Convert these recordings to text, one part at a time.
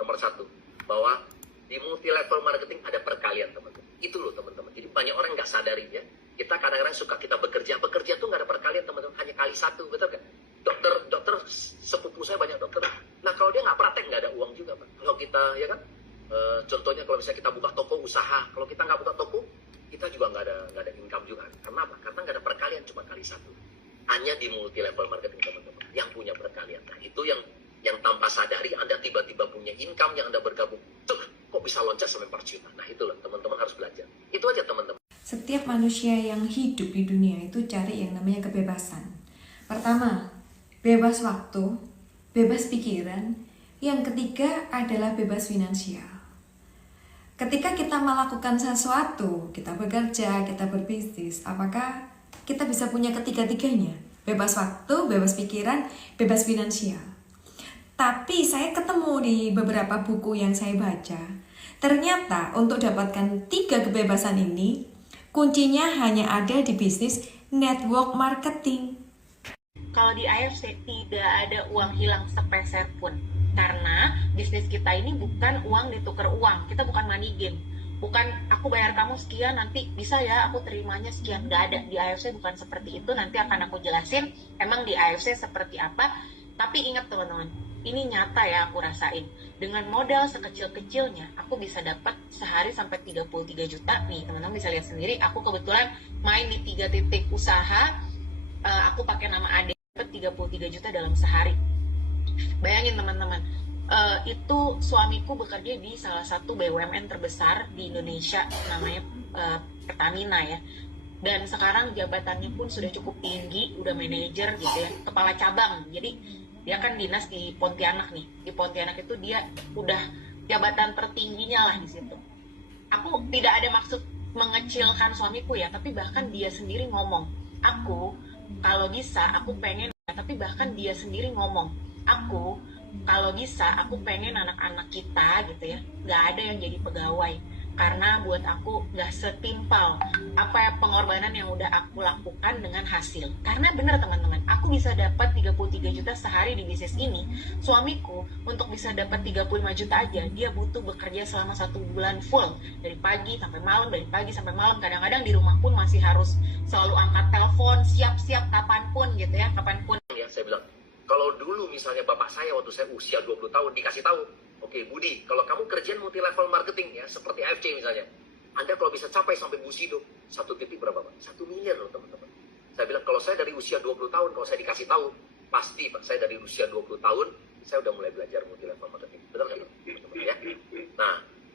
nomor satu, bahwa di multi level marketing ada perkalian teman-teman. Itu loh teman-teman. Jadi banyak orang nggak sadari ya. Kita kadang-kadang suka kita bekerja tuh nggak ada perkalian teman-teman, hanya kali satu, betul kan? Dokter sepupu saya banyak dokter. Nah kalau dia nggak praktek nggak ada uang juga Pak. Kalau kita ya kan, contohnya kalau misalnya kita buka toko usaha, kalau kita nggak buka toko, kita juga nggak ada income juga. Karena apa? Karena nggak ada perkalian, cuma kali satu. Hanya di multi level marketing teman-teman yang punya perkalian. Nah itu yang tanpa sadari Anda tiba-tiba punya income yang Anda bergabung, kok bisa loncat sampai 4 juta. Nah itu loh teman-teman harus belajar. Itu aja teman-teman. Setiap manusia yang hidup di dunia itu cari yang namanya kebebasan. Pertama, bebas waktu, bebas pikiran. Yang ketiga adalah bebas finansial. Ketika kita melakukan sesuatu, kita bekerja, kita berbisnis, apakah kita bisa punya ketiga-tiganya? Bebas waktu, bebas pikiran, bebas finansial. Tapi saya ketemu di beberapa buku yang saya baca, ternyata untuk dapatkan 3 kebebasan ini, kuncinya hanya ada di bisnis network marketing. Kalau di AFC tidak ada uang hilang sepeser pun. Karena bisnis kita ini bukan uang ditukar uang. Kita bukan money game. Bukan aku bayar kamu sekian, nanti bisa ya aku terimanya sekian. Nggak ada. Di AFC bukan seperti itu. Nanti akan aku jelasin emang di AFC seperti apa. Tapi ingat teman-teman, ini nyata ya aku rasain. Dengan modal sekecil-kecilnya, aku bisa dapat sehari sampai 33 juta. Nih teman-teman bisa lihat sendiri, aku kebetulan main di 3 titik usaha. Aku pakai nama Ade, dapat 33 juta dalam sehari. Bayangin teman-teman, itu suamiku bekerja di salah satu BUMN terbesar di Indonesia, namanya Pertamina ya. Dan sekarang jabatannya pun sudah cukup tinggi, udah manajer gitu ya, kepala cabang. Jadi dia kan dinas di Pontianak nih. Di Pontianak itu dia udah jabatan tertingginya lah di situ. Aku tidak ada maksud mengecilkan suamiku ya, tapi bahkan dia sendiri ngomong, aku kalau bisa aku pengen, tapi bahkan dia sendiri ngomong, aku kalau bisa aku pengen anak-anak kita gitu ya, nggak ada yang jadi pegawai. Karena buat aku gak setimpal apa ya pengorbanan yang udah aku lakukan dengan hasil. Karena bener teman-teman, aku bisa dapat 33 juta sehari di bisnis ini. Suamiku untuk bisa dapat 35 juta aja, dia butuh bekerja selama 1 bulan full. Dari pagi sampai malam, dari pagi sampai malam. Kadang-kadang di rumah pun masih harus selalu angkat telepon, siap-siap kapanpun gitu ya, kapanpun. Ya saya bilang, kalau dulu misalnya bapak saya waktu saya usia 20 tahun dikasih tahu, oke Budi, kalau kamu kerjaan multi level marketing ya, seperti AFC misalnya, Anda kalau bisa capai sampai Busido, 1 titik berapa Pak? 1 miliar loh teman-teman. Saya bilang, kalau saya dari usia 20 tahun, kalau saya dikasih tahu, pasti Pak, saya dari usia 20 tahun, saya udah mulai belajar multi level marketing. Betul kan teman-teman ya? Nah,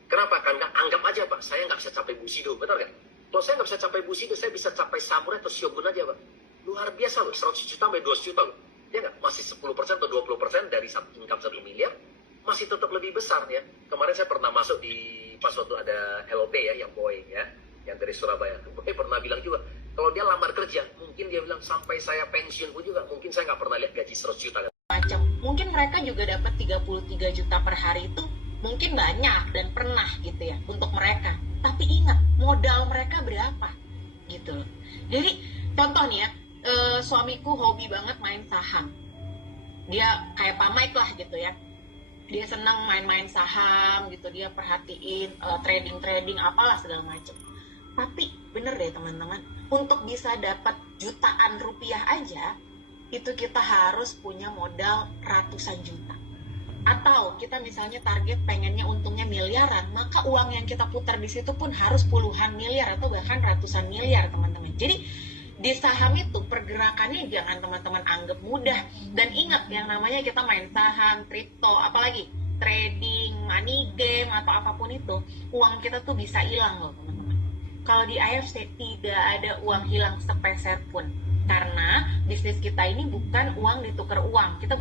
kenapa? Karena anggap aja Pak, saya nggak bisa capai Busido, betul kan? Kalau saya nggak bisa capai Busido, saya bisa capai Samurai atau Shogun aja Pak. Luar biasa loh, 100 juta sampai 200 juta loh. Ya nggak? Masih 10% atau 20% dari income 1 miliar, masih tetap lebih besar ya. Kemarin saya pernah masuk di pas waktu ada LP ya, yang Boeing ya, yang dari Surabaya. Boeing pernah bilang juga, kalau dia lamar kerja, mungkin dia bilang sampai saya pensiun pun juga, mungkin saya nggak pernah lihat gaji 100 juta. Macam, mungkin mereka juga dapat 33 juta per hari itu mungkin banyak dan pernah gitu ya untuk mereka. Tapi ingat, modal mereka berapa gitu loh. Jadi contoh nih ya, suamiku hobi banget main saham. Dia kayak Pak Mike lah gitu ya. Dia senang main-main saham gitu, dia perhatiin trading apalah segala macam. Tapi bener deh teman-teman, untuk bisa dapat jutaan rupiah aja, itu kita harus punya modal ratusan juta. Atau kita misalnya target pengennya untungnya miliaran, maka uang yang kita putar di situ pun harus puluhan miliar atau bahkan ratusan miliar teman-teman. Jadi di saham itu pergerakannya jangan teman-teman anggap mudah. Dan ingat yang namanya kita main saham, kripto, apalagi trading, money game atau apapun itu, uang kita tuh bisa hilang loh teman-teman. Kalau di AFC tidak ada uang hilang sepeser pun. Karena bisnis kita ini bukan uang ditukar uang. Kita